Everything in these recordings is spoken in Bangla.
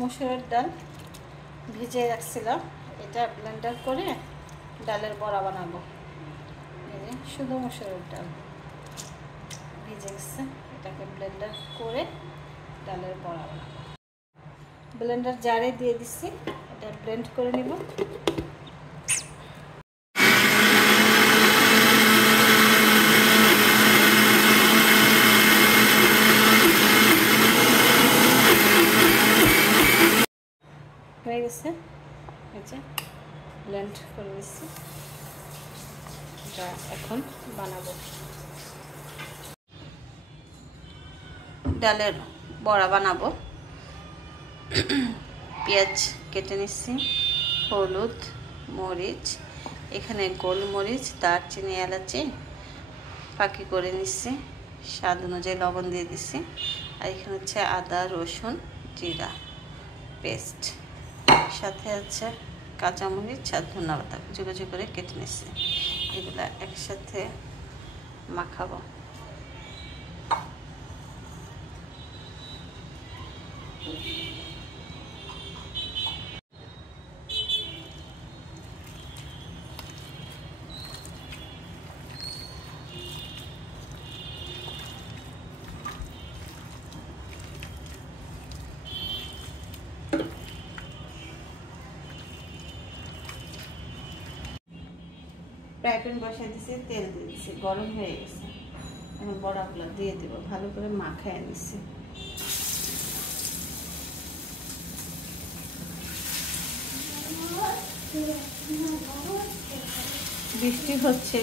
মসুরের ডাল ভিজিয়ে রাখছিলাম, এটা ব্লেন্ডার করে ডালের বড়া বানাবো। এই যে শুধু মসুরের ডাল ভিজে গেছে, এটাকে ব্লেন্ডার করে ডালের বড়া বানাবো। ব্লেন্ডার জারে দিয়ে দিচ্ছি, এটা ব্লেন্ড করে নিব। হয়ে গেছে, ব্লেন্ড করে দিচ্ছি, এটা এখন বানাবো। ডালের বড়া বানাবো। পেঁয়াজ কেটে নিচ্ছি, হলুদ, মরিচ, এখানে গোলমরিচ, দারচিনি, এলাচি ফাঁকি করে নিচ্ছি, স্বাদ অনুযায়ী লবণ দিয়ে দিচ্ছি। আর এখানে হচ্ছে আদা, রসুন, জিরা পেস্ট, সাথে আছে কাঁচামরিচ আর ধনিয়া পাতা কুচি কুচি করে কেটে নিচ্ছি। এগুলা একসাথে মাখাবো। ফ্রাই প্যান বসাই দিচ্ছি, তেল দিয়ে দিচ্ছি, গরম হয়ে গেছে। এখন বড়াগুলো দিয়ে দেব, ভালো করে মাখায় নিচ্ছি। বৃষ্টি হচ্ছে,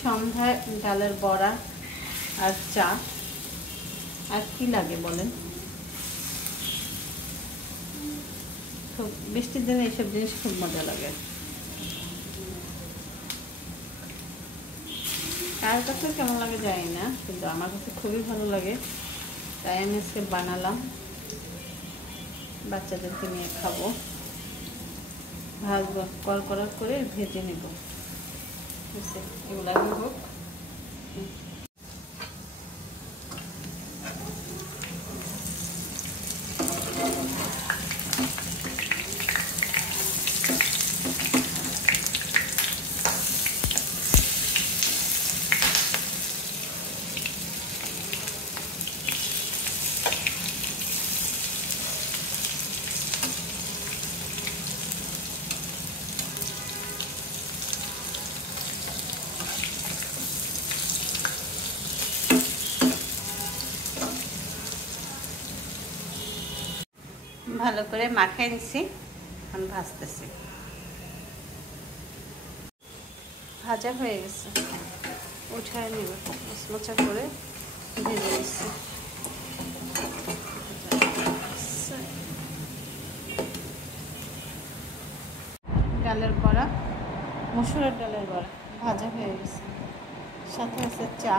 সন্ধ্যায় ডালের বড়া আর চা, আর কি লাগে বলেন? খুব বৃষ্টির দিনে এইসব জিনিস খুব মজা লাগে। কার কাছে কেমন লাগে জানি না, কিন্তু আমার কাছে খুবই ভালো লাগে, তাই আমি আজকে বানালাম, বাচ্চাদেরকে নিয়ে খাবো। ভাজবো, কড়কড়া করে ভেজে নেব। এগুলা হোক। ভালো করে মাখাই নিছি, এখন ভাজতেছি। ভাজা হয়ে গেছে, উঠায় নেব, মচমচা করে ভেজে নিচ্ছি। ডালের বড়া, মসুরের ডালের বড়া ভাজা হয়ে গেছে, সাথে আছে চা।